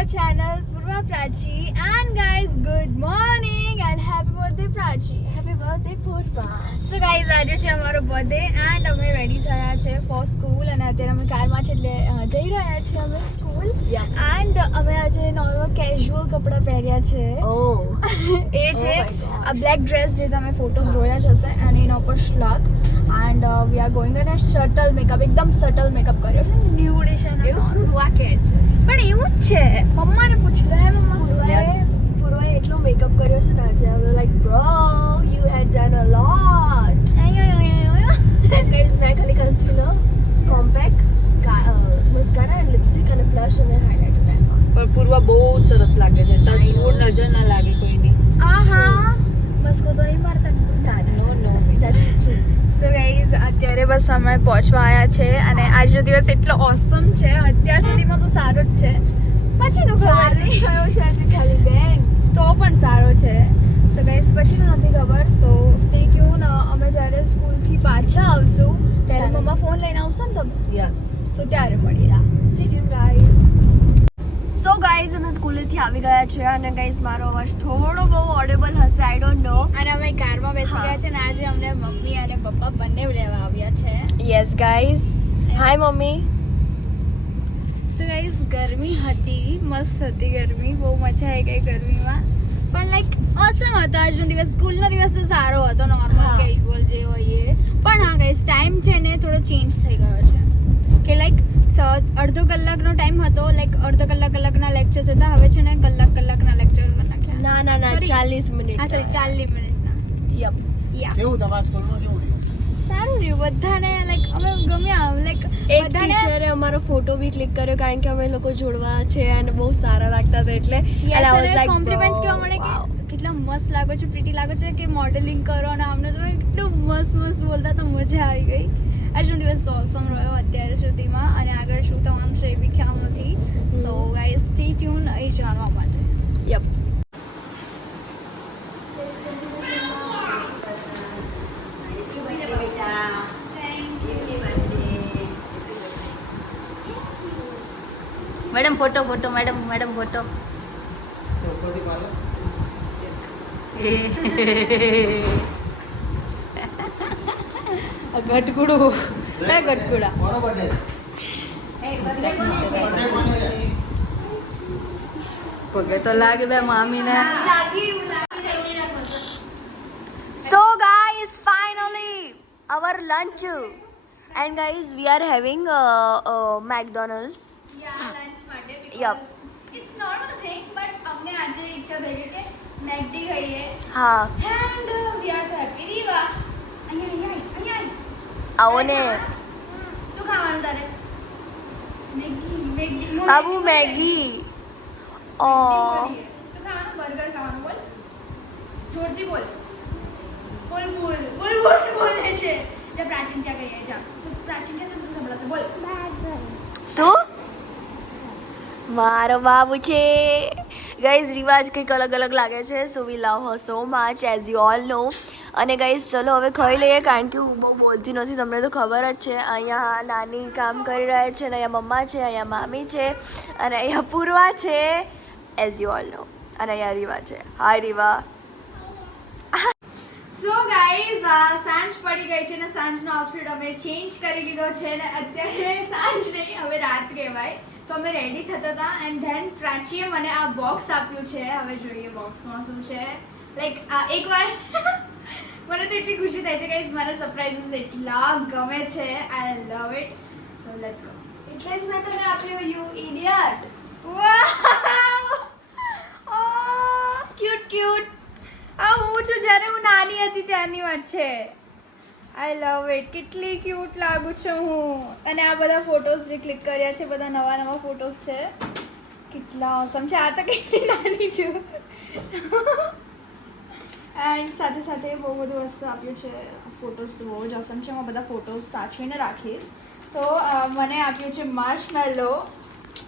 our channel Purva Prachi. And guys good morning and happy birthday Prachi. Happy birthday Purva. So guys આજે છે અમારો birthday and અમે ready થયા છે for school અને અત્યારે અમે કારમાં છે એટલે જઈ રહ્યા છીએ અમે સ્કૂલ એન્ડ અમે આજે નોર્મલ કેઝ્યુઅલ કપડાં પહેર્યા છે. Oh. એ છે Oh God. આ બ્લેક ડ્રેસ જે તમે ફોટોઝ જોયા જ હશે અને એના ઉપર શ્લગ એન્ડ વી આર ગોઈંગ અને શટલ મેકઅપ એકદમ સટલ મેકઅપ કર્યો છે. ન્યુડિશન એવું વાકે છે. મમ્માને પૂછી લો હે મમ્મા? પૂર્વાએ પૂર્વાએ એટલો મેકઅપ કર્યો છે ને આજે. હવે like bro you had done a lot guys મેં ખાલી concealer compact mascara and lipstick અને બ્લશ અને હાઇલાઇટર ધેટ્સ ઓલ પણ પૂર્વા બહુ સરસ લાગે છે. ટચ વુડ નજર ના લાગે કોઈની. આહા. મસ્કો તો નહીં મારતા. ના no no. That's true so guys અત્યારે બસ અમે પહોંચવા આવ્યા છે અને આજનો દિવસ એટલો ઓસમ છે. અત્યાર સુધીમાં તો સારો જ છે. પછીનું ખબર. થયો છે આજે ખાલી બેન. તો પણ સારો છે. સો ગાઈઝ પછીનું નથી ખબર. સો સ્ટે ટ્યુન અમે જ્યારે સ્કૂલથી પાછા આવશું ત્યારે ત્યારે. મમ્મા ફોન લઈને આવશો ને તમે? યસ સો ત્યારે મળીએ. Stay tune guys so guys અમે સ્કૂલેથી આવી ગયા છે અને ગાઈઝ મારો અવાજ થોડો બહુ ઓડેબલ હશે આઈ ડોન્ટ નો અને અમે કારમાં બેસી ગયા છે અને આજે અમને મમ્મી અને પપ્પા બંને લેવા આવ્યા છે. Yes guys hi mummy. So guys ગરમી હતી મસ્ત હતી ગરમી બહુ મજા આવી ગઈ ગરમીમાં. પણ લાઈક ઓસમ હતો. આજનો દિવસ સ્કૂલનો દિવસ તો સારો હતો નોર્મલ હા. કેઝ્યુઅલ જે હોય એ પણ હા ગાઈઝ ટાઈમ છે ને થોડો ચેન્જ થઈ ગયો છે. કે લાઈક અડધો કલાકનો ટાઈમ હતો લાઈક અડધો કલાક કલાકના લેક્ચર્સ હતા. હવે છે ને કલાક કલાકના લેક્ચર કરી નાખ્યા. ના ના ના. ચાલીસ મિનિટ હા સોરી ચાલીસ મિનિટના. યપ યા કેવું તમારા સ્કૂલમાં કેવું સારું રહ્યું. બધાને લાઈક અમે ગમ્યા. લાઈક એક ટીચરે અમારો ફોટો બી ક્લિક કર્યો કારણ કે અમે લોકો જોડવા છે અને બહુ સારા લાગતા હતા એટલે. Was કોમ્પ્લિમેન્ટ્સ કેવા મળે કે. કેટલા મસ્ત લાગો છો પ્રીટી લાગો છો કે મોડેલિંગ કરો અને અમને તો એટલું મસ્ત મસ્ત બોલતા તો મજા આવી ગઈ. આજનો દિવસ ઓસમ રહ્યો અત્યાર સુધીમાં અને આગળ શું થવાનું છે એ બી ખ્યાલ નથી. સો ગાઈસ સ્ટે ટ્યુન એ જાણવા માટે. Yep. Madam photo photo madam madam photo ગટકુડું હે ગટકુડા પગે તો લાગે બે મામીને. So guys finally our lunch. And guys we are having uh, uh, lunch માટે Yup. It's normal thing but અમને આજે ઈચ્છા થઈ ગઈ કે મેકડી ખાઈએ. હા. And we are so happy Reeva અહીંયા અહીંયા અહીંયા આવો ને. શું ખાવાનું તારે? મેગી મેગી બાબુ મેગી. ઓ શું ખાવાનું? બર્ગર ખાવાનું બોલ. જોરથી બોલ. બોલ બોલ બોલ બોલ બોલે છે. જે પ્રાચીન ક્યાં કહીએ જા. તો પ્રાચીન કે સંતો સંભળાશે. બોલ. શું? મારો બાબુ છે. ગાઈઝ રિવાજ કંઈક અલગ અલગ લાગે છે. So we love her so much as you all know અને ગાઈઝ ચલો હવે ખાઈ લઈએ, કારણ કે હું બહુ બોલતી નથી, તમને તો ખબર જ છે. અહીંયા નાની કામ કરી રહ્યા છે અને અહીંયા મમ્મા છે, અહીંયા મામી છે, અને અહીંયા પૂર્વા છે એઝ યુ ઓલ નો અને અહીંયા રીવા છે. હાય રીવા. સો ગાઈઝ સાંજ પડી ગઈ છે ને સાંજનો આઉટફિટ અમે ચેન્જ કરી લીધો છે ને અત્યારે સાંજ નહીં, હવે રાત કહેવાય. તો અમે રેડી થતા હતા એન્ડ ધેન પ્રાચીએ મને આ બોક્સ આપ્યું છે. હવે જોઈએ બોક્સમાં શું છે. લાઈક એકવાર મને તો એટલી ખુશી થાય છે કે મને સરપ્રાઇઝીસ એટલા ગમે છે. I love it so let's go એટલે જ મેં તને આપ્યું યુ ઇડિયટ ક્યુટ ક્યુટ આ હું છું જ્યારે હું નાની હતી ત્યારની વાત છે. આઈ લવ ઇટ કેટલી ક્યુટ લાગુ છું હું. અને આ બધા ફોટોઝ જે ક્લિક કર્યા છે, બધા નવા નવા ફોટોઝ છે. કેટલા ઓસમ છે. આ તો કેટલી નાની છું. એન્ડ સાથે સાથે બહુ બધું વસ્તુ આપ્યું છે. ફોટોઝ તો બહુ જ ઓસમ છે. હું બધા ફોટોઝ સાચવીને રાખીશ. સો મને આપ્યું છે marshmallow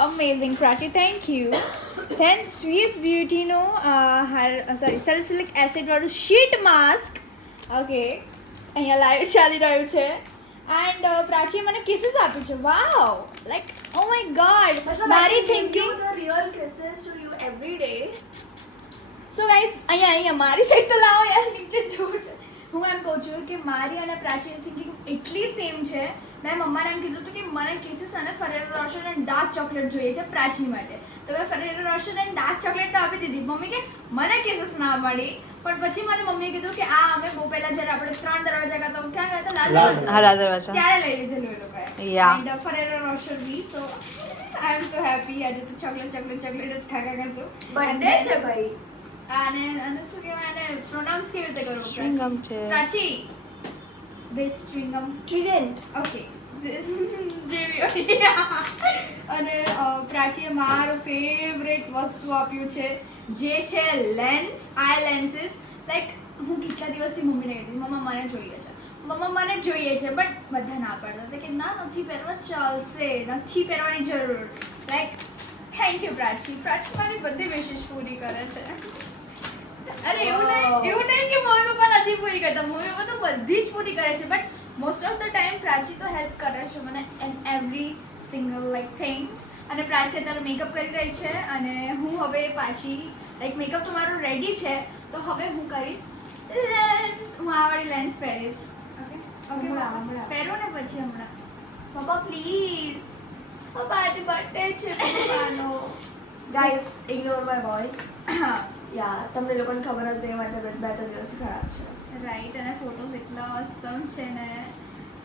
amazing Prachi thank you then Swiss બ્યુટીનું હાર સોરી સેલ્સિલિક એસિડવાળું શીટ માસ્ક ઓકે અહીંયા લાઈવ ચાલી રહ્યું છે. એન્ડ પ્રાચી મને કિસીસ આપ્યું છે. Wow like oh my God મારી thinking real kisses so guys અહીંયા અહીંયા મારી સાઈડ તો લાવો યાર નીચે છે હું એમ કહું છું કે મારી અને પ્રાચીન થિંકિંગ એટલી સેમ છે. મેં મમ્માને એમ કીધું હતું કે મને કિસીસ અને Ferrero Rocher and dark chocolate જોઈએ છે પ્રાચી માટે. તો મેં Ferrero Rocher and dark chocolate તો આપી દીધી. મમ્મી કે મને કિસીસ ના મળી. પણ પછી મને મમ્મીએ કીધું કે આ અમે બહુ પહેલા જ્યારે આપણે ત્રણ દરવાજા ગયા તો ક્યાં ગયા હતા? લાલ દરવાજા. હા લાલ દરવાજા. ત્યારે લઈ લીધેલું એ લોકોએ. Yeah and Ferrero Rocher be so I am so happy આજે તો ચોકલેટ ચોકલેટ ચોકલેટ જ ખાખા કરશું. બર્થડે છે ભાઈ. આને અને શું કહેવાય આને પ્રોનાઉન્સ કેવી રીતે કરવું? શ્રીંગમ છે. પ્રાચી. ધીસ શ્રીંગમ ટ્રિડન્ટ ઓકે જેવી અને પ્રાચીએ મારું ફેવરેટ વસ્તુ આપ્યું છે. જે છે લેન્સ આઈ લેન્સીસ લાઈક હું કેટલા દિવસથી મમ્મીને કહેતી મમ્મા મને જોઈએ છે. મમ્મા મને જોઈએ છે બટ બધા ના પાડતા હતા કે ના નથી પહેરવા ચાલશે નથી પહેરવાની જરૂર. Like thank you Prachi Prachi મારી બધી વિશેષ પૂરી કરે છે. અરે એવું નહીં એવું નહીં કે મમ્મી પપ્પા નથી પૂરી કરતા. મમ્મી પપ્પા તો બધી જ પૂરી કરે છે but most of the time Prachi તો હેલ્પ કરે છે મને an every single like things અને પ્રાચી અત્યારે મેકઅપ કરી રહી છે અને હું હવે પાછી લાઈક મેકઅપ તો મારું રેડી છે તો હવે હું કરીશ લેન્સ હું આ વાળી લેન્સ પહેરીશ. Okay okay. પહેરો ને પછી હમણાં. પપ્પા પ્લીઝ પપ્પા આજે બર્થડે છે પપ્પાનો. Guys ignore my voice yeah તમને લોકોને ખબર હશે એ માટે બે ત્રણ દિવસથી ખરાબ છે. રાઈટ અને ફોટોઝ એટલા અસમ છે ને.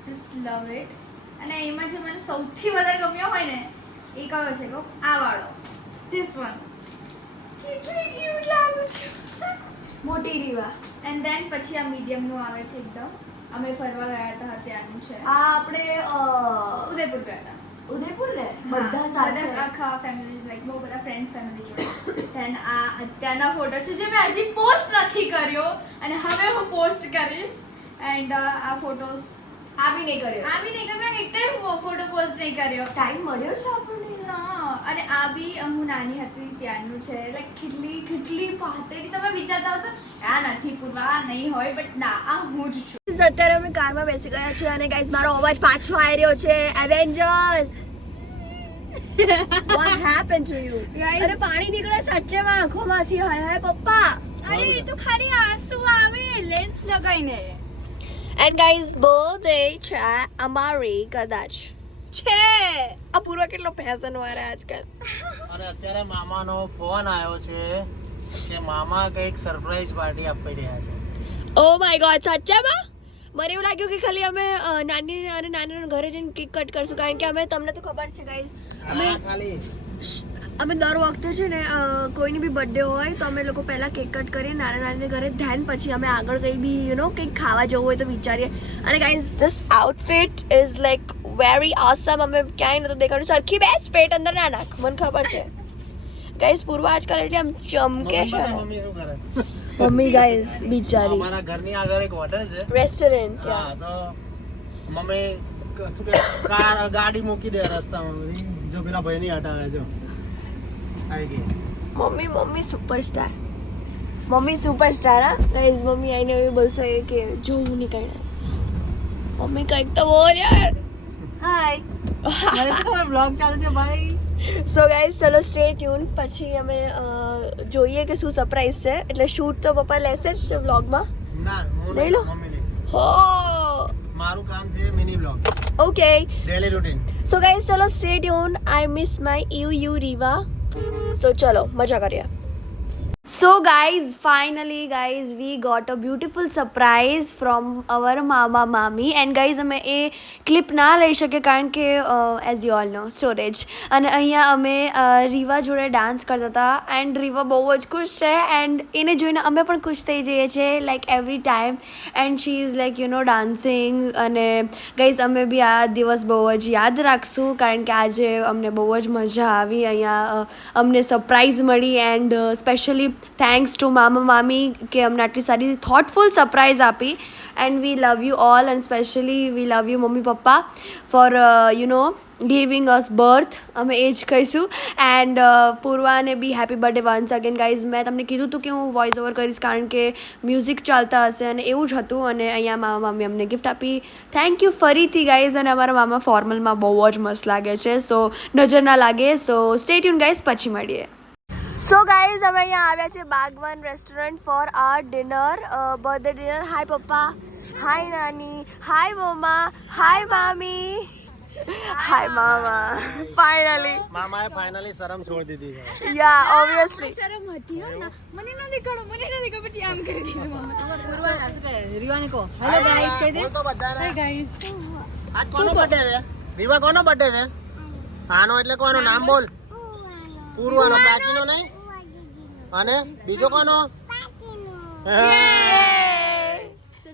જસ્ટ લવ ઇટ અને એમાં જે મને સૌથી વધારે ગમ્યો હોય ને એ કયો છે કહો આ વાળો ધીસ વન કેટલી ક્યુટ લાગુ છું મોટી રીવા. એન્ડ ધેન પછી આ મીડિયમનું આવે છે એકદમ. અમે ફરવા ગયા હતા ત્યાંનું છે. આ આપણે ઉદયપુર ગયા હતા. ઉદયપુર ને? બધા સાથે. આખા ફેમિલી લાઈક બહુ બધા ફ્રેન્ડ્સ ફેમિલી જોડે. ધેન આ અત્યારના ફોટો છે જે મેં હજી પોસ્ટ નથી કર્યો અને હવે હું પોસ્ટ કરીશ. એન્ડ આ ફોટોસ આ બી નહીં કર્યો. આ બી નહીં કર્યો મેં એક ફોટો પોસ્ટ નહીં કર્યો. ટાઈમ મળ્યો છે આપણને અને આ બી હું નાની હતી ત્યારનું છે. એટલે કેટલી કેટલી પાતળી તમે વિચારતા હશો. આ નથી પૂરવા આ નહીં હોય બટ ના આ હું જ છું. અત્યારે અમે કારમાં બેસી ગયા છે અને ગાઈઝ મારો અવાજ પાછો આવી રહ્યો છે. Avengers What happened to you? અરે પાણી નીકળે સાચેમાં આંખોમાંથી. હાય હાય પપ્પા. અરે એ તો ખાલી આંસુ આવે લેન્સ લગાઈને. એન્ડ ગાઈઝ બર્થડે છે અમારી કદાચ. છે. આ પૂરો કેટલો ફેશન વાળા આજકાલ. અને અત્યારે મામાનો ફોન આવ્યો છે કે મામા કંઈક સરપ્રાઈઝ પાર્ટી આપી રહ્યા છે. ઓ માય ગોડ સાચામાં? મને એવું લાગ્યું કે ખાલી અમે નાની અને નાના ઘરે જઈને કેક કટ કરશું. કારણ કે અમે તમને તો ખબર છે ગાઈઝ અમે ખાલી. અમે દર વખતે છે ને કોઈની બી બર્થડે હોય તો અમે લોકો પહેલાં કેક કટ કરીએ નાના નાની ઘરે ધ્યાન પછી અમે આગળ કંઈ બી યુ નો કંઈક ખાવા જવું હોય તો વિચારીએ. અને guys this outfit is like very awesome અમે ક્યાંય નતો દેખાડ્યું. સરખી બેસ પેટ અંદર ના નાખ મને ખબર છે. ગાઈઝ પૂર્વ આજકાલ એટલે આમ ચમકે છે. મમ્મી છે? ગાઈઝ બિચારી. અમારા ઘરની આગળ એક હોટલ છે. રેસ્ટોરન્ટ હા તો મમ્મી કાર ગાડી મૂકી દે રસ્તામાં. જો પેલા ભાઈની હટાવે ગઈ મમ્મી મમ્મી સુપરસ્ટાર મમ્મી સુપરસ્ટાર હા? ગાઈઝ મમ્મી આઈને એવું બોલશે કે જો હું નીકળ્યા મમ્મી કંઈક તો બોલ યાર. હાય મને શું ખબર બ્લોગ ચાલુ છે ભાઈ? સો ગાઈઝ ચલો સ્ટે ટ્યુન પછી અમે જોઈએ કે શું સરપ્રાઈઝ છે. એટલે શૂટ તો પપ્પા લેશે જ વ્લોગમાં લઈ લો. હો. મારું કામ છે mini vlog okay daily routine so guys ચલો stay tune I miss my you you Riva so ચલો મજા કરીએ. So guys finally guys we got a beautiful surprise from our મામા મામી એન્ડ ગાઈઝ અમે એ ક્લિપ ના લઈ શકીએ કારણ કે as you all know storage અને અહીંયા અમે રીવા જોડે ડાન્સ કરતા હતા એન્ડ રીવા બહુ જ ખુશ છે એન્ડ એને જોઈને અમે પણ ખુશ થઈ જઈએ છીએ like every time and she is like you know dancing અને ગાઈઝ અમે બી આ દિવસ બહુ જ યાદ રાખશું કારણ કે આજે અમને બહુ જ મજા આવી અહીંયા અમને સરપ્રાઈઝ મળી એન્ડ સ્પેશિયલી થેન્ક્સ ટુ મામા મામી કે અમને આટલી સારી થોટફુલ સરપ્રાઇઝ આપી. And we love you all and specially we love you mummy, પપ્પા for you know giving us birth અમે એ જ કહીશું. And પૂર્વાને be happy birthday once again guys મેં તમને કીધું હતું કે હું વોઇસ ઓવર કરીશ કારણ કે મ્યુઝિક ચાલતા હશે અને એવું જ હતું અને અહીંયા મામા મામી અમને ગિફ્ટ આપી. થેન્ક યુ ફરીથી ગાઈઝ અને અમારા મામા ફોર્મલમાં બહુ જ મસ્ત લાગે છે. સો નજર ના લાગે. સો સ્ટે ટ્યુન ગાઈઝ પછી મળીએ. સો ગાઈઝ અમે અહીંયા આવ્યા છે Baghban restaurant for our dinner birthday dinner hi પપ્પા. હાય નાની. હાય મમ્મા હાય મામી. હાય મામા. ફાઇનલી મામાએ ફાઇનલી શરમ છોડી દીધી છે. યા ઓબવિયસલી શરમ હતી હો ના. મને ના દેખાડો મને ના દેખાડો. પછી આમ કરી દીધું મામા. પૂર્વા શું કહે? રીવાની કહો. હેલો ગાઈસ કહી દે. તો બધાને ગાઈસ આજ કોનો બર્થડે છે? વિવા કોનો બર્થડે છે? આનો એટલે કોનો? નામ બોલ. પૂર્વાનો પ્રાચીનો નહીં? અને બીજો કોનો?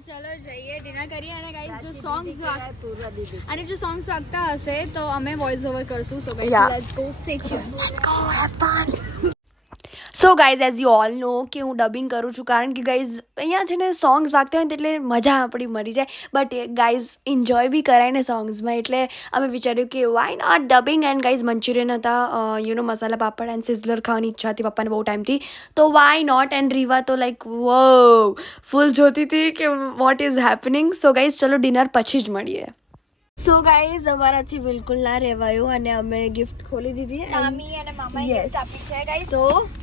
ચલો જઈએ ડિનર કરીએ અને ગાઈસ જો સોંગ્સ અને જો સોંગ્સ વાગતા હશે તો અમે વોઇસ ઓવર કરશું. So guys. Let's go stay tune so guys as you all know કે હું ડબિંગ કરું છું, કારણ કે ગાઈઝ અહીંયા છે ને સોંગ્સ વાગતા હોય ને એટલે મજા આપણી મરી જાય. બટ ગાઈઝ એન્જોય બી કરાય ને સોંગ્સમાં એટલે અમે વિચાર્યું કે why not dubbing and guys Manchurian હતા you know masala papad and sizzler ખાવાની ઈચ્છા હતી પપ્પાને બહુ ટાઈમથી તો વાય નોટ એન્ડ રીવા તો લાઈક વો ફૂલ જોતી હતી કે what is happening so guys ચલો ડિનર પછી જ મળીએ. સો ગાઈઝ અમારાથી બિલકુલ ના રહેવાયું અને અમે ગિફ્ટ ખોલી દીધી મામી અને મામાએ ગિફ્ટ આપી છે ગાઈઝ તો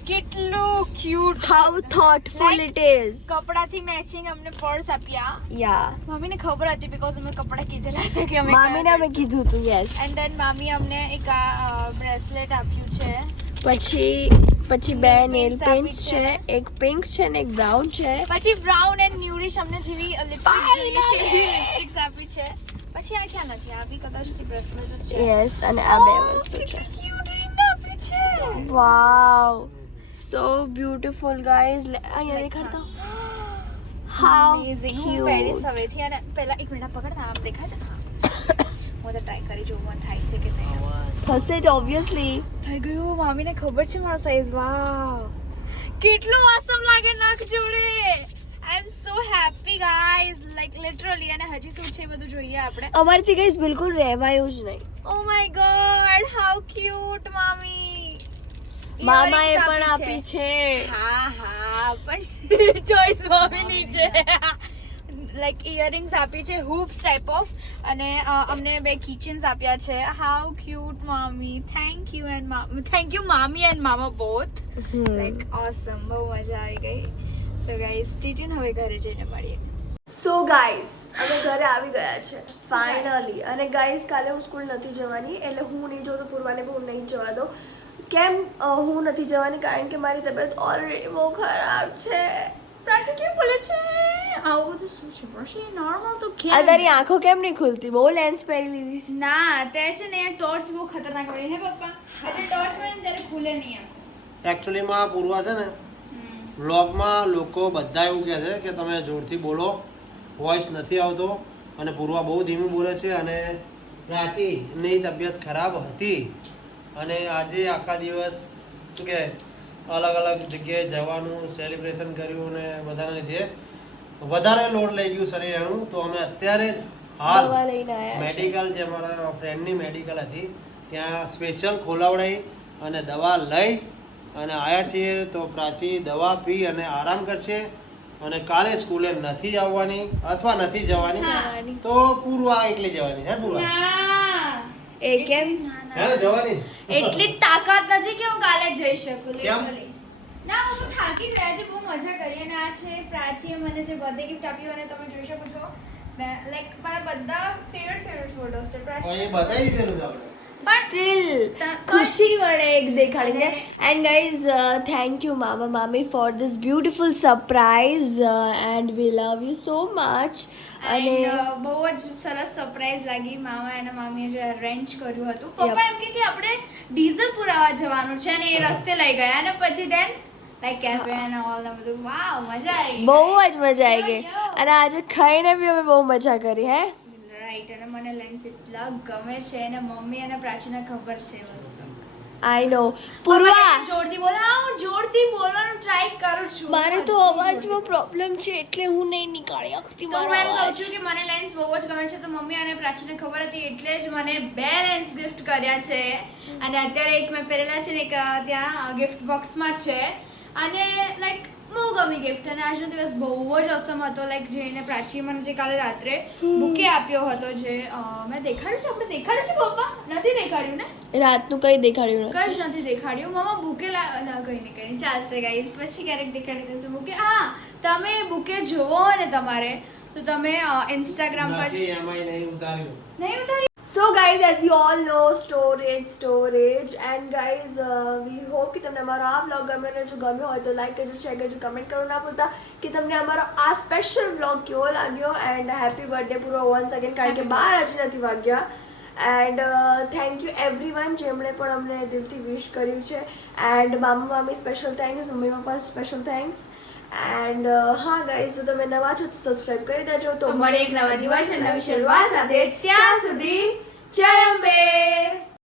કેટલું cute how thoughtful it is કપડાથી matching અમને પર્સ આપ્યા. યા મમ્મીને ખબર હતી બીકોઝ અમે કપડા કીધેલા હતા કે અમે મામીને અમે કીધું હતું યસ એન્ડ ધેન મામી અમને એક બ્રેસલેટ આપ્યું છે. પછી પછી બે નેલ પેન્ટ છે. એક પિંક છે ને એક બ્રાઉન છે. પછી બ્રાઉન એન્ડ ન્યુરિશ અમને જેવી લિપસ્ટિક આપી છે. પછી આ ક્યાં નથી? આવી કદાચ બ્રેસલેટ જ છે. યસ અને આ બે Oh, વસ્તુ છે. વાવ સો બ્યુટીફુલ ગાઈઝ અહીંયા દેખાડતા હાઉ અમેઝિંગ હું પહેરીશ હવેથી અને પહેલા એક મિનિટ પકડ આમ દેખાય છે? હું તો ટ્રાય કરી જોવું થાય છે કે નહીં. થશે જ ઓબ્વિયસલી થઈ ગયું મામીને ખબર છે મારો સાઈઝ વાવ કેટલો આસમ લાગે નાક જોડે. I am so happy guys like literally અને હજી શું છે બધું જોઈએ આપણે. અમારથી ગાઈઝ બિલકુલ રહેવાયું જ નહીં. Oh my God how cute મામી મામાએ પણ આપી છે. હા હા પણ ચોઈસ મમ્મીની છે લાઈક ઇયરિંગ્સ આપી છે હૂપ્સ ટાઈપ ઓફ અને અમને બે કિચન્સ આપ્યા છે. હાઉ ક્યુટ મામી thank you and thank you મામી એન્ડ મામા બોથ લાઈક ઓસમ બહુ મજા આવી ગઈ. સો ગાઈઝ સ્ટીટ્યુન હવે ઘરે જઈને મળીએ. સો ગાઈઝ અમે ઘરે આવી ગયા છે ફાઇનલી અને ગાઈઝ કાલે હું સ્કૂલ નથી જવાની એટલે હું નહીં જોઉં તો પૂર્વાને હું નહીં જવા દો કેમ હું નથી જવાની? કારણ કે મારી તબિયત ઓલરેડી બહુ ખરાબ છે. પ્રાચી કેમ બોલે છે? આવું બધું શું છે? પછી નોર્મલ તો આ તારી આંખો કેમ નહીં ખુલતી? બહુ લેન્સ પહેરી લીધી છે. ના તે છે ને ટોર્ચ બહુ ખતરનાક પડી હે પપ્પા? એટલે ટોર્ચમાં ત્યારે ખુલે નહીં આંખો. એકચ્યુઅલીમાં પૂર્વા છે ને વ્લોગમાં લોકો બધા એવું કહે છે કે તમે જોરથી બોલો વોઇસ નથી આવતો અને પૂર્વા બહુ ધીમું બોલે છે અને પ્રાચીની તબિયત ખરાબ હતી અને આજે આખા દિવસ શું કે અલગ અલગ જગ્યાએ જવાનું સેલિબ્રેશન કર્યું અને બધાને લીધે વધારે લોડ લઈ ગયું શરીર એનું તો અમે અત્યારે જ હાલ. મેડિકલ જે અમારા ફ્રેન્ડની મેડિકલ હતી ત્યાં સ્પેશિયલ ખોલાવડાવી અને દવા લઈ અને આવ્યા છીએ તો પ્રાચી દવા પી અને આરામ કરશે. અને કાલે સ્કૂલે નથી આવવાની અથવા નથી જવાની તો પૂર્વા એકલી જવાની. હે પૂર્વા એ કેમ? હે જવાની? એટલી તાકાત નથી કે હું કાલે જઈ શકું કેમ? ના હું તો થાકી ગઈ. આજે બહુ મજા કરી અને આ છે પ્રાચીએ મને જે બર્થડે ગિફ્ટ આપ્યું અને તમે જોઈ શકો છો. લાઈક મારા બધા ફેવરેટ ફેવરેટ ફોટોસ છે. પ્રાચી એ બતાવી દીધેલું છે આપણે. સ્ટીલ ખુશી મળે એક દેખાડીને એન્ડ ગાઈઝ થેન્ક યુ મામા મામી for this beautiful surprise and we love you so much અને બહુ જ સરસ સરપ્રાઈઝ લાગી મામા અને મામીએ જે અરેન્જ કર્યું હતું. પપ્પા એમ કે કે આપણે ડીઝલ પુરાવા જવાનું છે અને એ રસ્તે લઈ ગયા અને પછી then like cafe and all બધું. વાવ મજા આવી બહુ જ મજા આવી ગઈ. અને આજે ખાઈને બી અમે બહુ મજા કરી હે? રાઈટ અને મને લેન્સ એટલા ગમે છે અને મમ્મી અને પ્રાચીને ખબર છે વસ્તુ. આઈ નો પૂર્વા! જોરથી બોલ. હું જોરથી બોલવાનું ટ્રાય કરું છું. મારે તો અવાજમાં પ્રોબ્લેમ છે એટલે હું નહીં નીકાળી શકતી તો હું મારો એમ કહું અવાજ. છું કે મને લેન્સ બહુ જ ગમે છે તો મમ્મી અને પ્રાચીને ખબર હતી એટલે જ મને બે લેન્સ ગિફ્ટ કર્યા છે. અને અત્યારે એક મેં પહેરેલા છે ને એક ત્યાં ગિફ્ટ બોક્સમાં છે. અને લાઈક બહુ ગમી ગિફ્ટ અને આજનો દિવસ બહુ જ ઓસમ હતો. લાઈક જેને પ્રાચીએ મને જે કાલે રાત્રે બુકે આપ્યો હતો જે મેં દેખાડ્યું છે? આપણે દેખાડ્યું છે પપ્પા? નથી દેખાડ્યું ને? રાતનું કંઈ દેખાડ્યું નથી. કઈ જ નથી દેખાડ્યું. મમ્મા બુકે લા ના કઈ નહીં કઈ ચાલશે ગાઈસ પછી ક્યારેક દેખાડી દેશે બુકે. હા તમે બુકે જોવો હોય ને તમારે તો તમે ઇન્સ્ટાગ્રામ પર એમાંય નહીં ઉતાર્યું? So guys as you all know storage storage and guys we hope કે તમને અમારો આ વ્લોગ ગમ્યો અને જો ગમ્યો હોય તો લાઈક કરજો શેર કરજો કમેન્ટ કરો ના ભૂલતા કે તમને અમારો આ સ્પેશિયલ વ્લોગ કેવો લાગ્યો એન્ડ હેપી બર્થડે પૂરો વન્સ અગેન કારણ કે બાર હજી નથી વાગ્યા and thank you everyone જેમણે પણ અમને દિલથી વિશ કર્યું છે એન્ડ મામા મામી special thanks mummy papa special thanks and હા ગાઈઝ જો તમે નવા છો તો સબસ્ક્રાઇબ કરી દેજો. તો મળે એક નવા દિવસ નવી શરૂઆત સાથે ત્યાં સુધી જય અંબે.